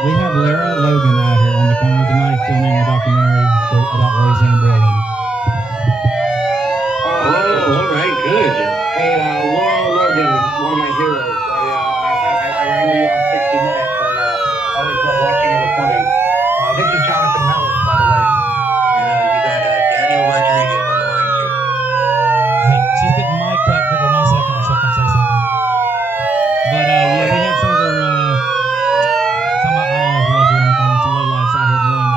We have Lara Logan out here on the corner tonight filming a documentary about Roseanne Boylan. Oh, all right, good. Hey, Lara Logan, one of my heroes. I remember you on 60 Minutes, and I always love watching your reporting. This is Jonathan Mellis, by the way. And you got Daniel Rodriguez on the line, too. Hey, she's getting mic'd up. Give her 1 second or she'll come say something. But yeah, we have some of our, I don't know if Roger on the phone, some low lights out here blowing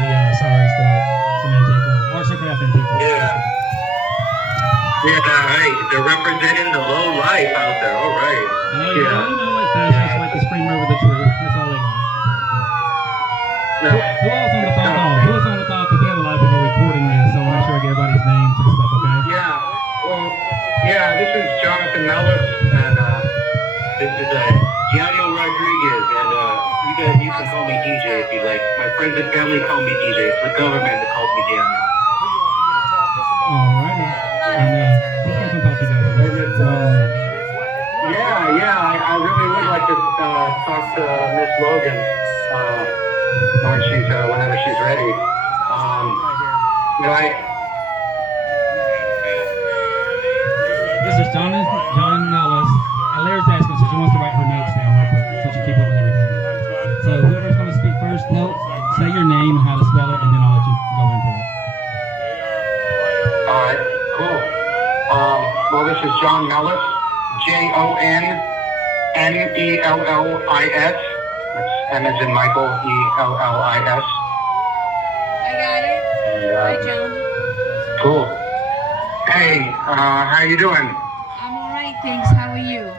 the SARS, some Antifa, or Syncraft Antifa. Yeah. Yeah, hey, they're representing the low life out there. All right. Yeah. You know, like fascists like to scream over the truth. That's all they got. So, yeah. Who else on the phone call? Who else on the call? Because we have a lot of people recording this, so I want to make sure I get everybody's names and stuff, okay? Yeah. Well, yeah, this is Jonathan Mellis, and this is Daniel Rodriguez, and you can call me DJ if you like. My friends and family call me DJ. It's the government that calls me Daniel. Alrighty. And please come talk to you guys. I really would like to talk to Miss Logan whenever she's ready. This is John Mellis. And Lara's asking, so she wants to write her notes down real quick, so she keep up with everything. So whoever's going to speak first, say your name, how to spell it, and then I'll let you go into it. All right, cool. Well, this is John Mellis, Jonmellis. That's M as in Michael, Ellis. I got it. Hi, John. Cool. Hey, how you doing? I'm all right, thanks. How are you?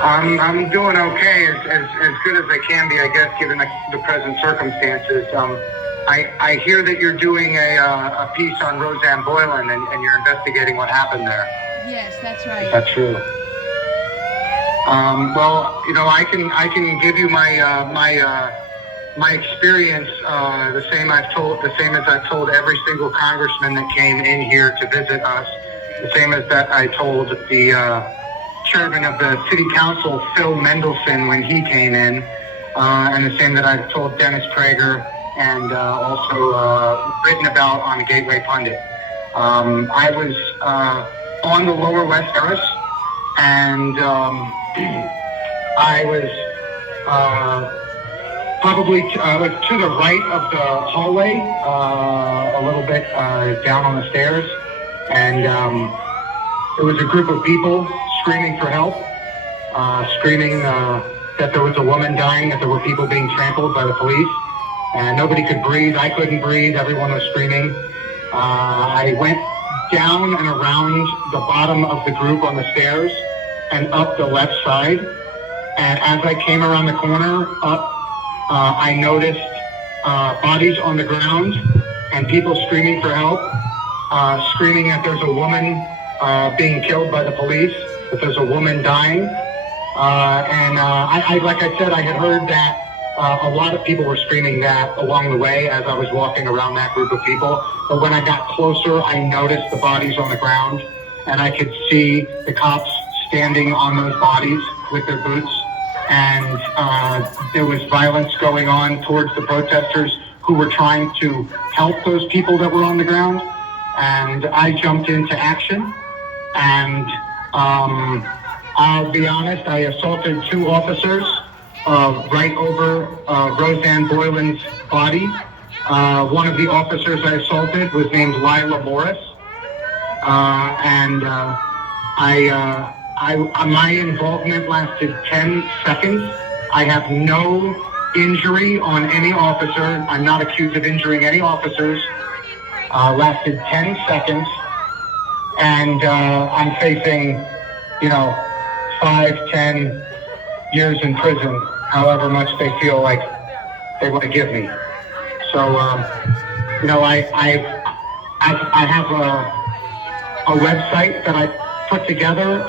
I'm doing okay, as good as I can be, I guess, given the present circumstances. I hear that you're doing a piece on Roseanne Boylan, and you're investigating what happened there. Yes, that's right. Is that true? Well, you know, I can give you my experience, the same as I've told every single congressman that came in here to visit us, the same as that I told the chairman of the city council, Phil Mendelson, when he came in, and the same that I've told Dennis Prager, and also written about on Gateway Pundit. I was on the Lower West Terrace, and I was probably to the right of the hallway, a little bit down on the stairs, and there was a group of people screaming for help, screaming that there was a woman dying, that there were people being trampled by the police, and nobody could breathe. I couldn't breathe. Everyone was screaming. I went down and around the bottom of the group on the stairs and up the left side, and as I came around the corner up, I noticed bodies on the ground and people screaming for help, screaming that there's a woman being killed by the police, that there's a woman dying. And like I said, I had heard that a lot of people were screaming that along the way as I was walking around that group of people. But when I got closer, I noticed the bodies on the ground, and I could see the cops standing on those bodies with their boots. And there was violence going on towards the protesters who were trying to help those people that were on the ground. And I jumped into action. And I'll be honest, I assaulted 2 officers right over Roseanne Boylan's body. One of the officers I assaulted was named Lila Morris. My involvement lasted 10 seconds. I have no injury on any officer. I'm not accused of injuring any officers. Lasted 10 seconds. And I'm facing, 5, 10 years in prison, however much they feel like they want to give me. So, I have a website that I put together.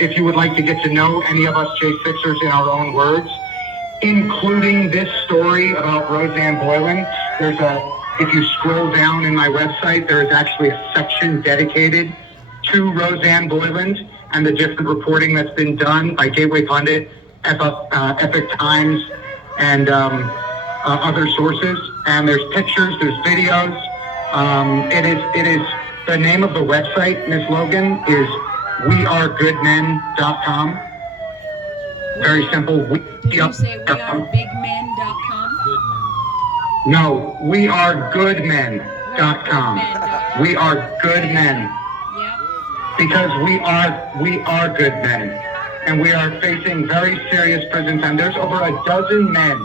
If you would like to get to know any of us J6ers in our own words, including this story about Roseanne Boylan, if you scroll down in my website, there is actually a section dedicated to Roseanne Boylan and the different reporting that's been done by Gateway Pundit, Epic Times, and other sources. And there's pictures, there's videos. It is the name of the website, Miss Logan, is wearegoodmen.com. Very simple. Did you say wearebigmen.com? No, wearegoodmen.com. We are good men. Yep. Because we are good men. And we are facing very serious prison time. There's over a dozen men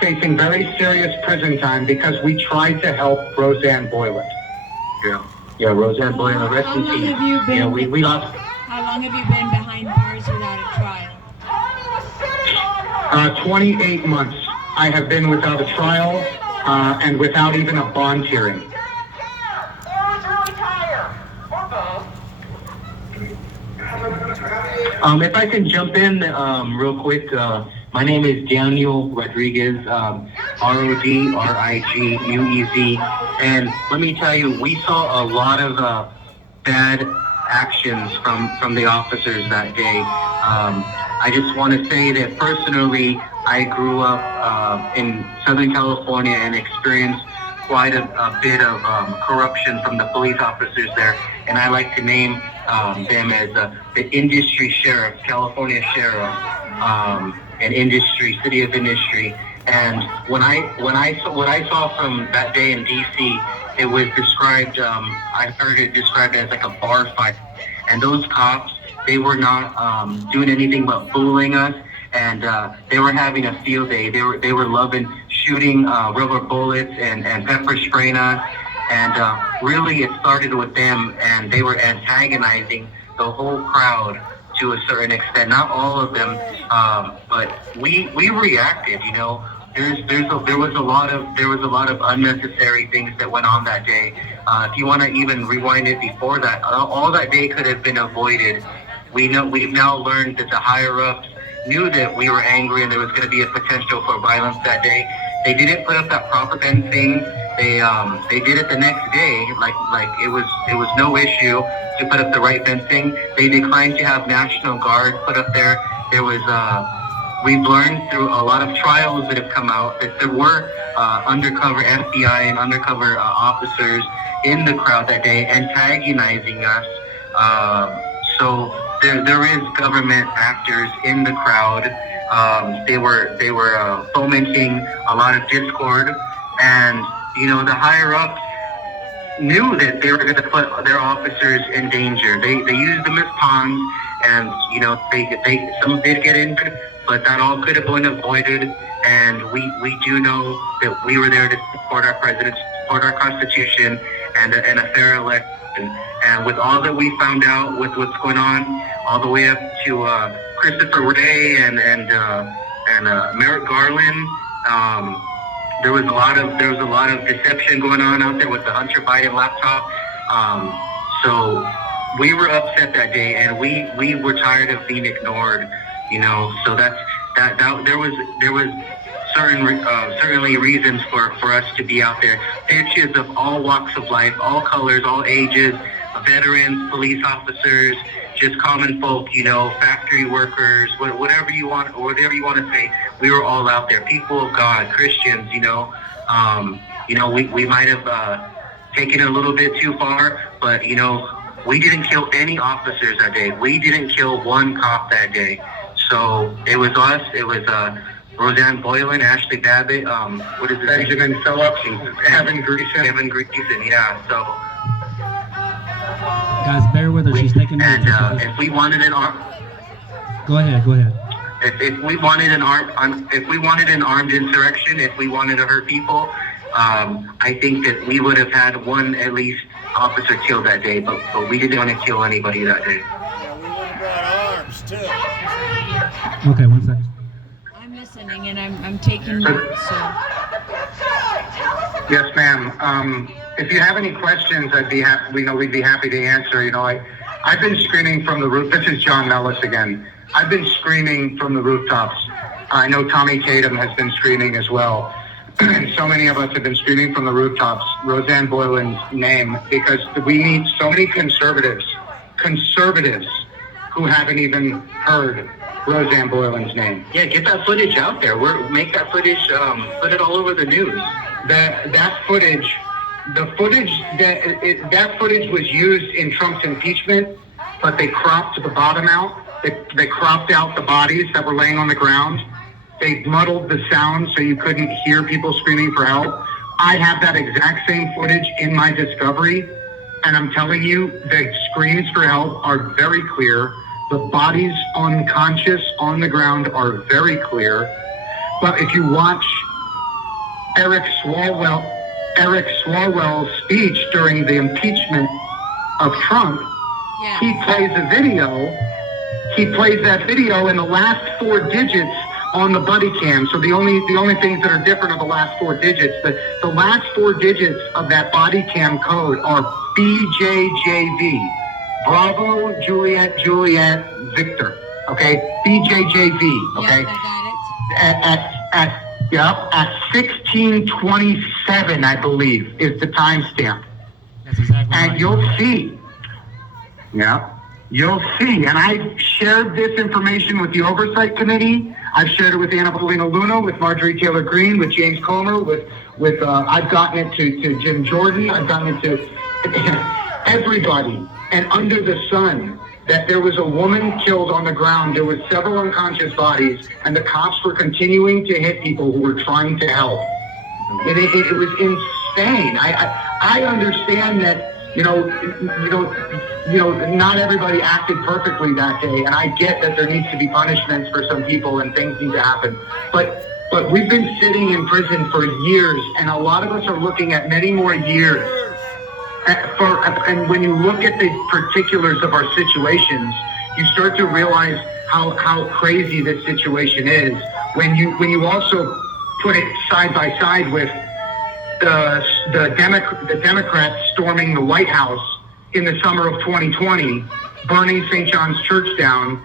facing very serious prison time because we tried to help Roseanne Boylan. Yeah, Roseanne Boylan, rest in peace. How long have you been? Yeah, we lost. How long have you been behind bars without a trial? 28 months. I have been without a trial and without even a bond hearing. If I can jump in real quick, my name is Daniel Rodriguez, Rodriguez, and let me tell you, we saw a lot of bad actions from the officers that day. I just want to say that personally, I grew up in Southern California and experienced quite a bit of corruption from the police officers there, and I like to name them as the industry sheriff, California sheriff, and industry, city of industry. And what I saw from that day in DC, it was described. I heard it described as like a bar fight, and those cops, they were not doing anything but fooling us, and they were having a field day. They were loving shooting rubber bullets and pepper spraying us, and really it started with them, and they were antagonizing the whole crowd to a certain extent. Not all of them, but we reacted. You know, there was a lot of unnecessary things that went on that day. If you want to even rewind it before that, all that day could have been avoided. We've now learned that the higher ups knew that we were angry and there was going to be a potential for violence that day. They didn't put up that proper fencing. They did it the next day, like it was no issue to put up the right fencing. They declined to have National Guard put up there. There was we've learned through a lot of trials that have come out that there were undercover FBI and undercover officers in the crowd that day antagonizing us. So there is government actors in the crowd. They were fomenting a lot of discord, and you know, the higher ups knew that they were going to put their officers in danger. They used them as pawns, and you know, some did get injured, but that all could have been avoided. And we do know that we were there to support our president, support our Constitution, and a fair election. And with all that we found out with what's going on, all the way up to Christopher Wray and Merrick Garland, there was a lot of deception going on out there with the Hunter Biden laptop. So we were upset that day, and we were tired of being ignored. You know, so that there was certainly reasons for us to be out there. Pitches of all walks of life, all colors, all ages, veterans, police officers, just common folk, you know, factory workers, whatever you want to say. We were all out there. People of God, Christians, you know. We might have taken it a little bit too far, but you know, we didn't kill any officers that day. We didn't kill one cop that day. So it was us. It was Roseanne Boylan, Ashley Babbitt, what is it? Benjamin Phillips, Evan Greason. Yeah. So. Guys, bear with her. She's taking notes. And if we wanted an Go ahead. If we wanted an armed insurrection, if we wanted to hurt people, I think that we would have had one at least officer killed that day. But we didn't want to kill anybody that day. Yeah, we would have brought arms too. Okay, 1 second. I'm listening and I'm taking notes. So. Yes, ma'am. If you have any questions, we'd be happy to answer. You know, I've been screaming from the roof. This is John Mellis again. I've been screaming from the rooftops. I know Tommy Tatum has been screaming as well. So many of us have been screaming from the rooftops, Roseanne Boylan's name, because we need so many conservatives who haven't even heard Roseanne Boylan's name. Yeah, get that footage out there. Make that footage, put it all over the news. That footage was used in Trump's impeachment, but they cropped the bottom out. They cropped out the bodies that were laying on the ground. They muddled the sound so you couldn't hear people screaming for help. I have that exact same footage in my discovery, and I'm telling you, the screams for help are very clear. The bodies unconscious on the ground are very clear. But if you watch Eric Swalwell's speech during the impeachment of Trump, Yeah. he plays a video. He plays that video in the last 4 digits on the buddy cam. So the only things that are different are the last 4 digits. The last 4 digits of that body cam code are BJJV. Bravo, Juliet, Victor. Okay? BJJV. Okay? Yep, I At 16:27, I believe, is the timestamp. That's exactly And right. you'll see. Yeah. You'll see. And I've shared this information with the Oversight Committee. I've shared it with Anna Paulina Luna, with Marjorie Taylor Greene, with James Comer, with I've gotten it to Jim Jordan. I've gotten it to everybody. And under the sun, that there was a woman killed on the ground. There was several unconscious bodies, and the cops were continuing to hit people who were trying to help. It was insane. I understand that, not everybody acted perfectly that day, and I get that there needs to be punishments for some people and things need to happen. But we've been sitting in prison for years, and a lot of us are looking at many more years. And when you look at the particulars of our situations, you start to realize how crazy this situation is. When you also put it side by side with the Democrats storming the White House in the summer of 2020, burning St. John's Church down,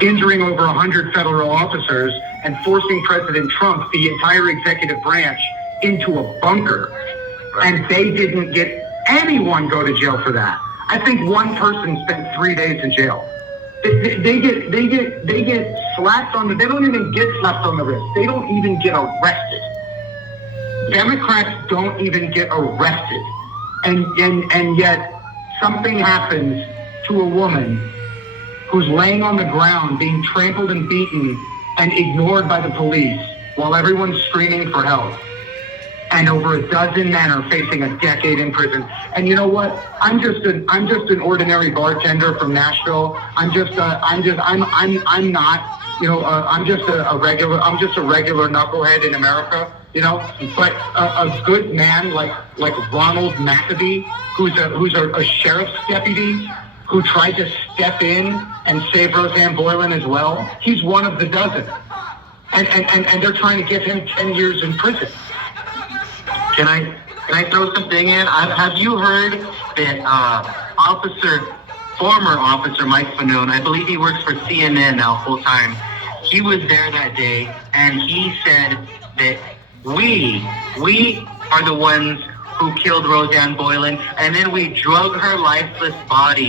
injuring over 100 federal officers, and forcing President Trump, the entire executive branch, into a bunker. And they didn't get anyone go to jail for that. I think one person spent 3 days in jail. They get slapped on they don't even get slapped on the wrist. They don't even get arrested. Democrats don't even get arrested. And yet something happens to a woman who's laying on the ground being trampled and beaten and ignored by the police while everyone's screaming for help. And over a dozen men are facing a decade in prison. And you know what? I'm just an ordinary bartender from Nashville. I'm just a regular knucklehead in America, But a good man like Ronald McAbee, who's a sheriff's deputy, who tried to step in and save Roseanne Boylan as well. He's one of the dozen. And they're trying to give him 10 years in prison. Can I throw something in? Have you heard that former officer Mike Fanone, I believe he works for CNN now full time, he was there that day, and he said that we are the ones who killed Roseanne Boylan, and then we drug her lifeless body